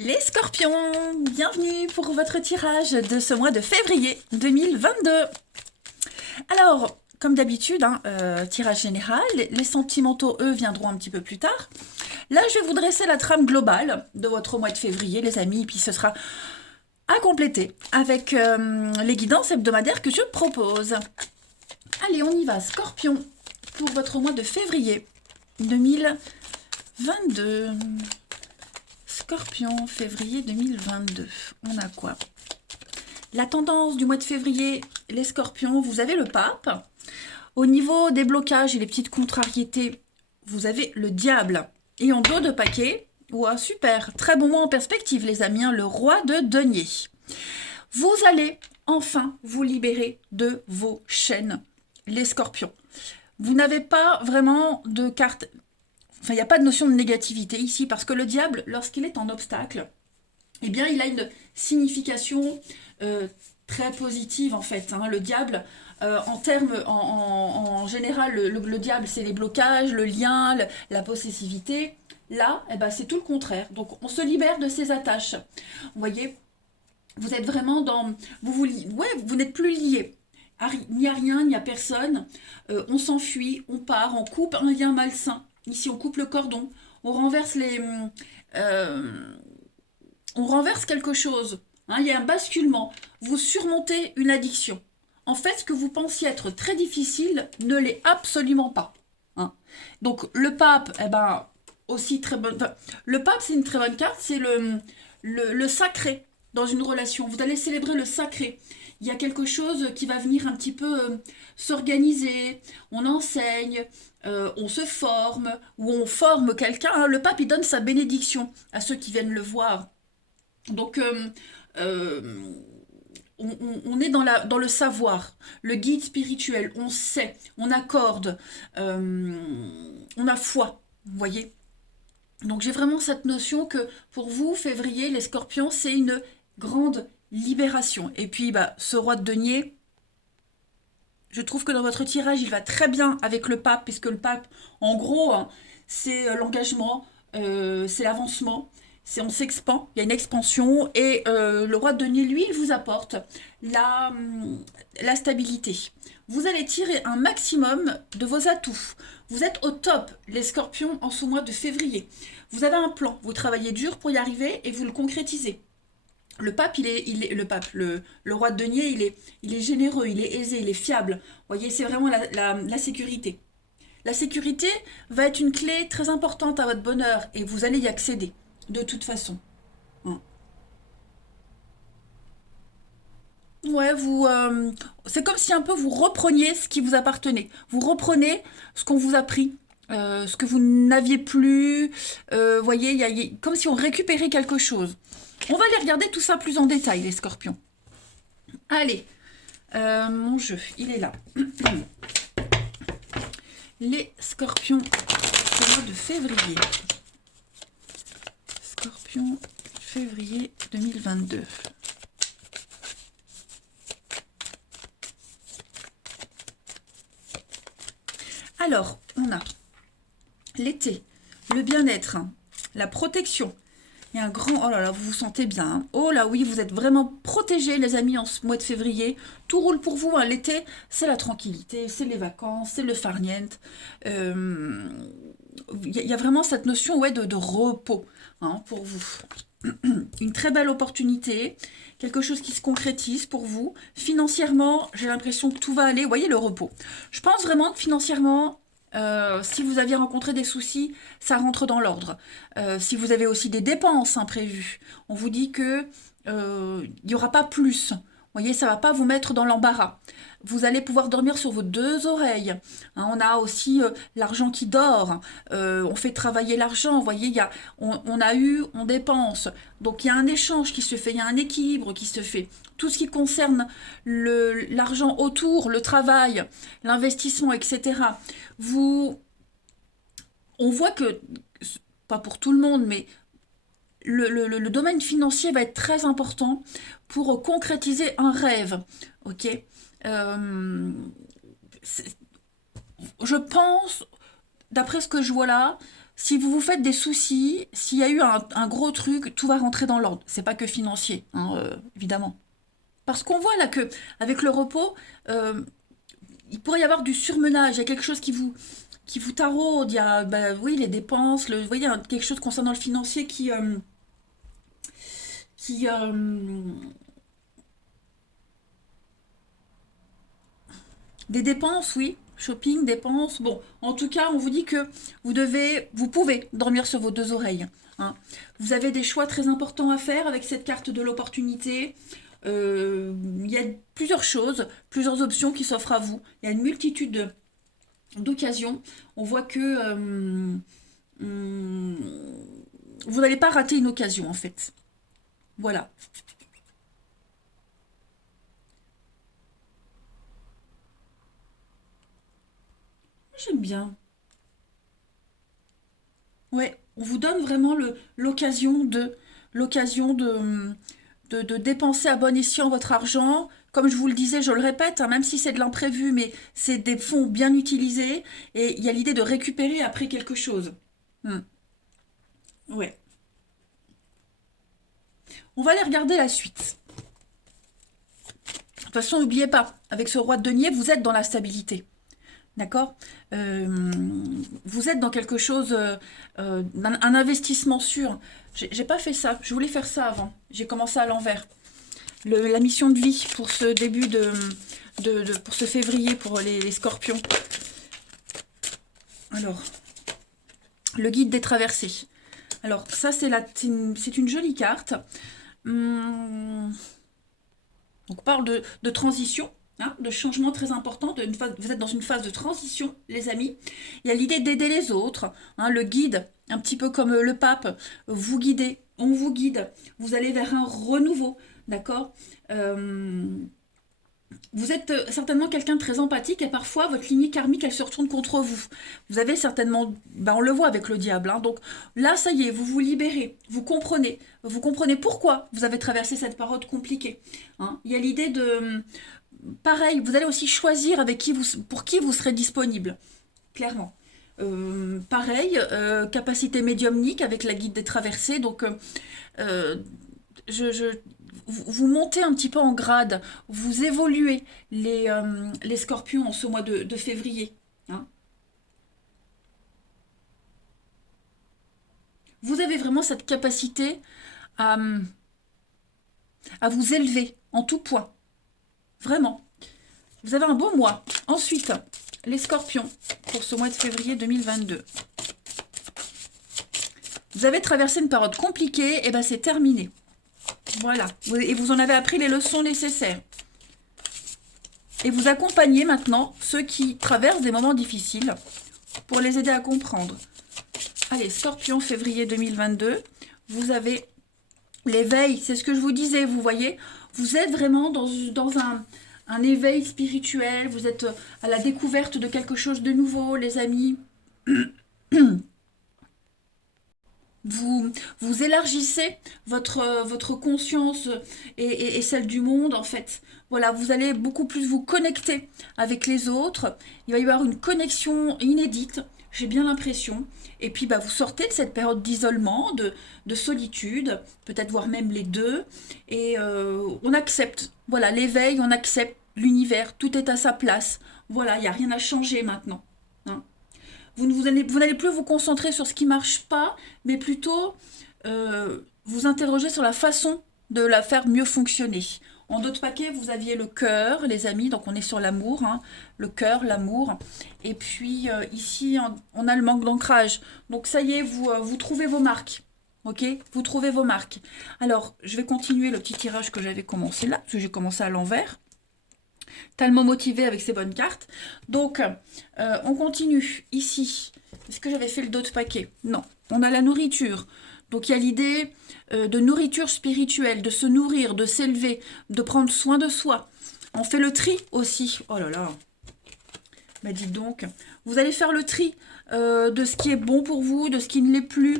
Les scorpions, bienvenue pour votre tirage de ce mois de février 2022. Alors, comme d'habitude, tirage général, les sentimentaux, eux, viendront un petit peu plus tard. Là, je vais vous dresser la trame globale de votre mois de février, les amis, puis ce sera à compléter avec les guidances hebdomadaires que je propose. Allez, on y va, scorpion, pour votre mois de février 2022. Scorpion, février 2022. On a quoi? La tendance du mois de février, les scorpions, vous avez le pape. Au niveau des blocages et les petites contrariétés, vous avez le diable. Et en dos de paquet, ouah, super, très bon mois en perspective les amis, le roi de denier. Vous allez enfin vous libérer de vos chaînes, les scorpions. Vous n'avez pas vraiment de carte. Enfin, il n'y a pas de notion de négativité ici, parce que le diable, lorsqu'il est en obstacle, eh bien, il a une signification très positive, en fait. Le diable, en termes, en général, le diable, c'est les blocages, le lien, la possessivité. Là, eh ben, c'est tout le contraire. Donc, on se libère de ces attaches. Vous voyez, vous êtes vraiment dans... vous n'êtes plus liés. Ni à rien, ni à personne. On s'enfuit, on part, on coupe un lien malsain. Ici, on coupe le cordon, on renverse on renverse quelque chose. Il y a un basculement. Vous surmontez une addiction. En fait, ce que vous pensiez être très difficile ne l'est absolument pas. Donc, le pape, eh ben, aussi très bonne. Enfin, le pape, c'est une très bonne carte. C'est le sacré dans une relation. Vous allez célébrer le sacré. Il y a quelque chose qui va venir un petit peu s'organiser. On enseigne, on se forme, ou on forme quelqu'un. Le pape, il donne sa bénédiction à ceux qui viennent le voir. Donc, euh, on est dans le savoir, le guide spirituel, on sait, on accorde, on a foi, vous voyez. Donc j'ai vraiment cette notion que pour vous, février, les scorpions, c'est une grande libération. Et puis, ce roi de denier, je trouve que dans votre tirage, il va très bien avec le pape, puisque le pape, en gros, c'est l'engagement, c'est l'avancement, c'est on s'expand, il y a une expansion, et le roi de denier, lui, il vous apporte la stabilité. Vous allez tirer un maximum de vos atouts. Vous êtes au top, les scorpions, en ce mois de février. Vous avez un plan, vous travaillez dur pour y arriver et vous le concrétisez. Le pape, le roi de denier, il est généreux, il est aisé, il est fiable. Vous voyez, c'est vraiment la sécurité. La sécurité va être une clé très importante à votre bonheur et vous allez y accéder, de toute façon. Hein. Ouais, c'est comme si un peu vous repreniez ce qui vous appartenait. Vous reprenez ce qu'on vous a pris, ce que vous n'aviez plus. Voyez, comme si on récupérait quelque chose. On va aller regarder tout ça plus en détail, les scorpions. Allez, mon jeu, il est là. Les scorpions au mois de février. Scorpion, février 2022. Alors, on a l'été, le bien-être, la protection. Il y a un grand... Oh là là, vous vous sentez bien. Hein. Oh là oui, vous êtes vraiment protégés, les amis, en ce mois de février. Tout roule pour vous. L'été, c'est la tranquillité, c'est les vacances, c'est le farniente. Il y a vraiment cette notion de repos pour vous. Une très belle opportunité, quelque chose qui se concrétise pour vous. Financièrement, j'ai l'impression que tout va aller. Vous voyez le repos. Je pense vraiment que financièrement, si vous aviez rencontré des soucis, ça rentre dans l'ordre. Si vous avez aussi des dépenses imprévues, on vous dit que il n'y aura pas plus. Vous voyez, ça ne va pas vous mettre dans l'embarras. Vous allez pouvoir dormir sur vos deux oreilles. On a aussi l'argent qui dort. On fait travailler l'argent. Vous voyez, on a eu, on dépense. Donc il y a un échange qui se fait, il y a un équilibre qui se fait. Tout ce qui concerne l'argent autour, le travail, l'investissement, etc. On voit que, pas pour tout le monde, mais le domaine financier va être très important pour concrétiser un rêve. Ok. Euh, je pense, d'après ce que je vois là, si vous vous faites des soucis, s'il y a eu un gros truc, tout va rentrer dans l'ordre. C'est pas que financier, hein, évidemment. Parce qu'on voit là que avec le repos, euh, il pourrait y avoir du surmenage. Il y a quelque chose qui vous taraude. Il y a, bah, oui, les dépenses. Vous voyez, il y a quelque chose concernant le financier qui des dépenses, oui. Shopping, dépenses. Bon, en tout cas, on vous dit que vous pouvez dormir sur vos deux oreilles, hein. Vous avez des choix très importants à faire avec cette carte de l'opportunité. Il y a plusieurs choses, plusieurs options qui s'offrent à vous. Il y a une multitude d'occasions. On voit que hum, vous n'allez pas rater une occasion, en fait. Voilà. J'aime bien. Ouais, on vous donne vraiment l'occasion de dépenser à bon escient votre argent. Comme je vous le disais, je le répète, hein, même si c'est de l'imprévu, mais c'est des fonds bien utilisés et il y a l'idée de récupérer après quelque chose. Hmm. Ouais. On va aller regarder la suite. De toute façon, n'oubliez pas, avec ce roi de denier, vous êtes dans la stabilité. D'accord. Vous êtes dans quelque chose, un investissement sûr. J'ai pas fait ça. Je voulais faire ça avant. J'ai commencé à l'envers. La mission de vie pour ce début pour ce février pour les scorpions. Alors, le guide des traversées. Alors, ça, c'est une jolie carte. Hum, Donc, on parle de transition, hein, de changement très important. Vous êtes dans une phase de transition, les amis. Il y a l'idée d'aider les autres, hein, le guide, un petit peu comme le pape, vous guidez, on vous guide. Vous allez vers un renouveau, d'accord. Euh, vous êtes certainement quelqu'un de très empathique et parfois votre lignée karmique elle se retourne contre vous. Vous avez certainement, ben on le voit avec le diable, hein, donc là ça y est, vous vous libérez, vous comprenez pourquoi vous avez traversé cette période compliquée, hein. Il y a l'idée de, pareil, vous allez aussi choisir pour qui vous serez disponible, clairement. Pareil, capacité médiumnique avec la guide des traversées, donc euh, je, vous montez un petit peu en grade, vous évoluez les scorpions en ce mois de février, hein. Vous avez vraiment cette capacité à, à vous élever en tout point. Vraiment. Vous avez un beau mois. Ensuite, les scorpions pour ce mois de février 2022. Vous avez traversé une période compliquée, et ben c'est terminé. Voilà. Et vous en avez appris les leçons nécessaires. Et vous accompagnez maintenant ceux qui traversent des moments difficiles pour les aider à comprendre. Allez, Scorpion, février 2022. Vous avez l'éveil, c'est ce que je vous disais, vous voyez. Vous êtes vraiment dans un éveil spirituel. Vous êtes à la découverte de quelque chose de nouveau, les amis. Vous élargissez votre conscience et celle du monde, en fait. Voilà, vous allez beaucoup plus vous connecter avec les autres. Il va y avoir une connexion inédite, j'ai bien l'impression. Et puis, bah, vous sortez de cette période d'isolement, de solitude, peut-être voire même les deux. Et on accepte, voilà, l'éveil, on accepte l'univers, tout est à sa place. Voilà, il n'y a rien à changer maintenant, hein. Vous n'allez plus vous concentrer sur ce qui marche pas, mais plutôt vous interroger sur la façon de la faire mieux fonctionner. En d'autres paquets, vous aviez le cœur, les amis, donc on est sur l'amour, hein, le cœur, l'amour. Et puis ici, on a le manque d'ancrage. Donc ça y est, vous trouvez vos marques. Ok, vous trouvez vos marques. Alors, je vais continuer le petit tirage que j'avais commencé là, parce que j'ai commencé à l'envers. Tellement motivé avec ces bonnes cartes. Donc, on continue ici. Est-ce que j'avais fait le dos de paquet? Non. On a la nourriture. Donc, il y a l'idée de nourriture spirituelle, de se nourrir, de s'élever, de prendre soin de soi. On fait le tri aussi. Oh là là. Bah dites donc. Vous allez faire le tri de ce qui est bon pour vous, de ce qui ne l'est plus.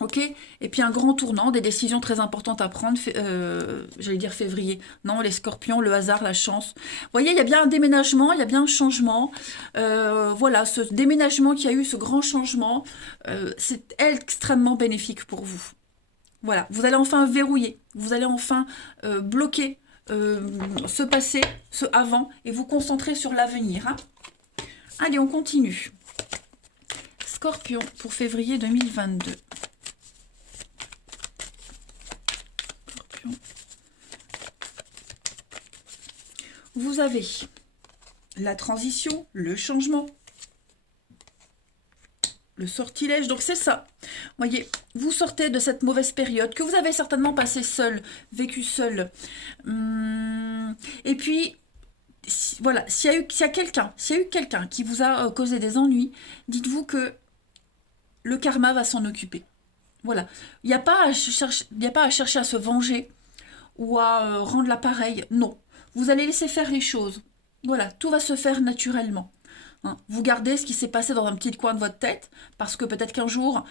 Ok, et puis un grand tournant, des décisions très importantes à prendre, j'allais dire février. Non, les scorpions, le hasard, la chance. Vous voyez, il y a bien un déménagement, il y a bien un changement. Voilà, ce déménagement qu'il y a eu, ce grand changement, c'est extrêmement bénéfique pour vous. Voilà, vous allez enfin verrouiller, vous allez enfin bloquer ce passé, ce avant, et vous concentrer sur l'avenir. Hein. Allez, on continue. Scorpion pour février 2022. Vous avez la transition, le changement, le sortilège. Donc c'est ça. Voyez, vous sortez de cette mauvaise période que vous avez certainement passée seul, vécu seul. Et puis, voilà, s'il y a eu quelqu'un qui vous a causé des ennuis, dites-vous que le karma va s'en occuper. Voilà. Il n'y a pas à chercher à se venger ou à rendre l'appareil. Non. Vous allez laisser faire les choses. Voilà, tout va se faire naturellement. Hein. Vous gardez ce qui s'est passé dans un petit coin de votre tête, parce que peut-être qu'un jour,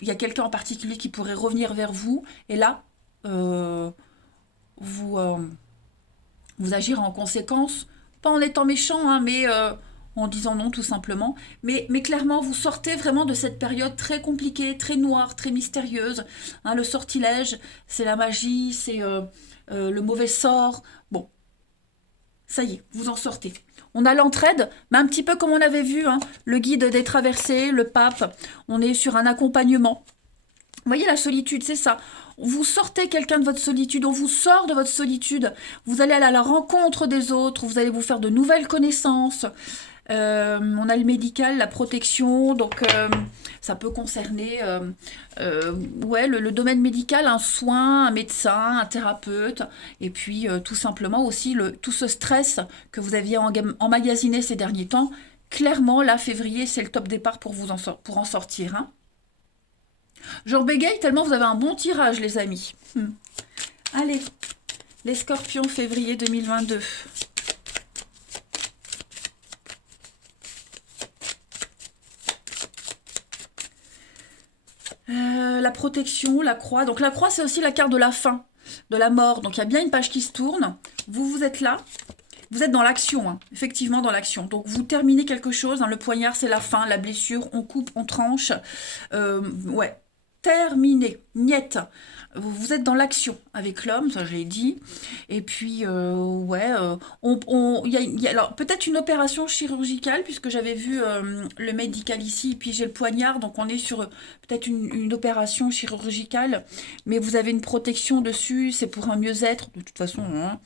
il y a quelqu'un en particulier qui pourrait revenir vers vous, et là, vous agirez en conséquence, pas en étant méchant, hein, mais en disant non tout simplement. Mais clairement, vous sortez vraiment de cette période très compliquée, très noire, très mystérieuse. Hein, le sortilège, c'est la magie, c'est le mauvais sort. Bon, ça y est, vous en sortez. On a l'entraide, mais un petit peu comme on avait vu, hein, le guide des traversées, le pape, on est sur un accompagnement. Vous voyez, la solitude, c'est ça. Vous sortez quelqu'un de votre solitude, on vous sort de votre solitude, vous allez aller à la rencontre des autres, vous allez vous faire de nouvelles connaissances. On a le médical, la protection, donc ça peut concerner ouais, le domaine médical, un soin, un médecin, un thérapeute, et puis tout simplement aussi tout ce stress que vous aviez emmagasiné ces derniers temps. Clairement, là, février, c'est le top départ pour pour en sortir. Hein. J'en bégaye tellement vous avez un bon tirage, les amis. Allez, les scorpions, février 2022. La protection, la croix. Donc la croix, c'est aussi la carte de la fin, de la mort. Donc il y a bien une page qui se tourne. Vous êtes là. Vous êtes dans l'action, hein, effectivement dans l'action. Donc vous terminez quelque chose. Hein, le poignard, c'est la fin, la blessure. On coupe, on tranche. Ouais. Terminé, niette. Vous êtes dans l'action avec l'homme, ça je l'ai dit. Et puis, ouais, y a alors peut-être une opération chirurgicale, puisque j'avais vu le médical ici, et puis j'ai le poignard, donc on est sur peut-être une opération chirurgicale, mais vous avez une protection dessus, c'est pour un mieux-être, de toute façon. Hein.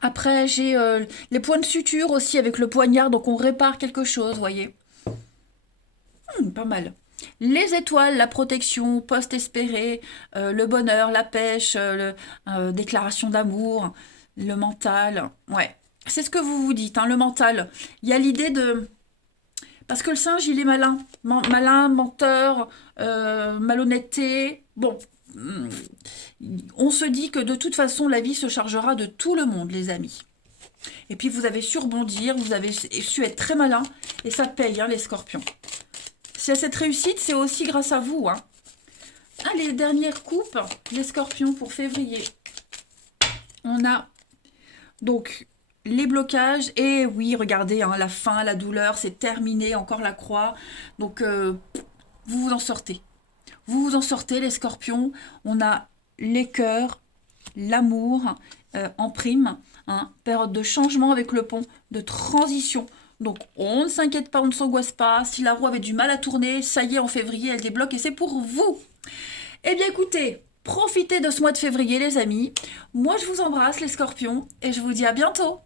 Après, j'ai les points de suture aussi avec le poignard, donc on répare quelque chose, vous voyez. Pas mal. Les étoiles, la protection, poste espéré, le bonheur, la pêche, déclaration d'amour, le mental. Ouais, c'est ce que vous vous dites, hein, le mental. Il y a l'idée de... Parce que le singe, il est malin. Malin, menteur, malhonnêteté. Bon, on se dit que de toute façon, la vie se chargera de tout le monde, les amis. Et puis, vous avez su rebondir, vous avez su être très malin, et ça paye, hein, les scorpions. Si cette réussite, c'est aussi grâce à vous. Hein. Allez, dernière coupe, les scorpions pour février. On a donc les blocages. Et oui, regardez, hein, la faim, la douleur, c'est terminé. Encore la croix. Donc, vous vous en sortez. Vous vous en sortez, les scorpions. On a les cœurs, l'amour en prime. Hein, période de changement avec le pont, de transition. Donc, on ne s'inquiète pas, on ne s'angoisse pas. Si la roue avait du mal à tourner, ça y est, en février, elle débloque et c'est pour vous. Eh bien, écoutez, profitez de ce mois de février, les amis. Moi, je vous embrasse, les scorpions, et je vous dis à bientôt.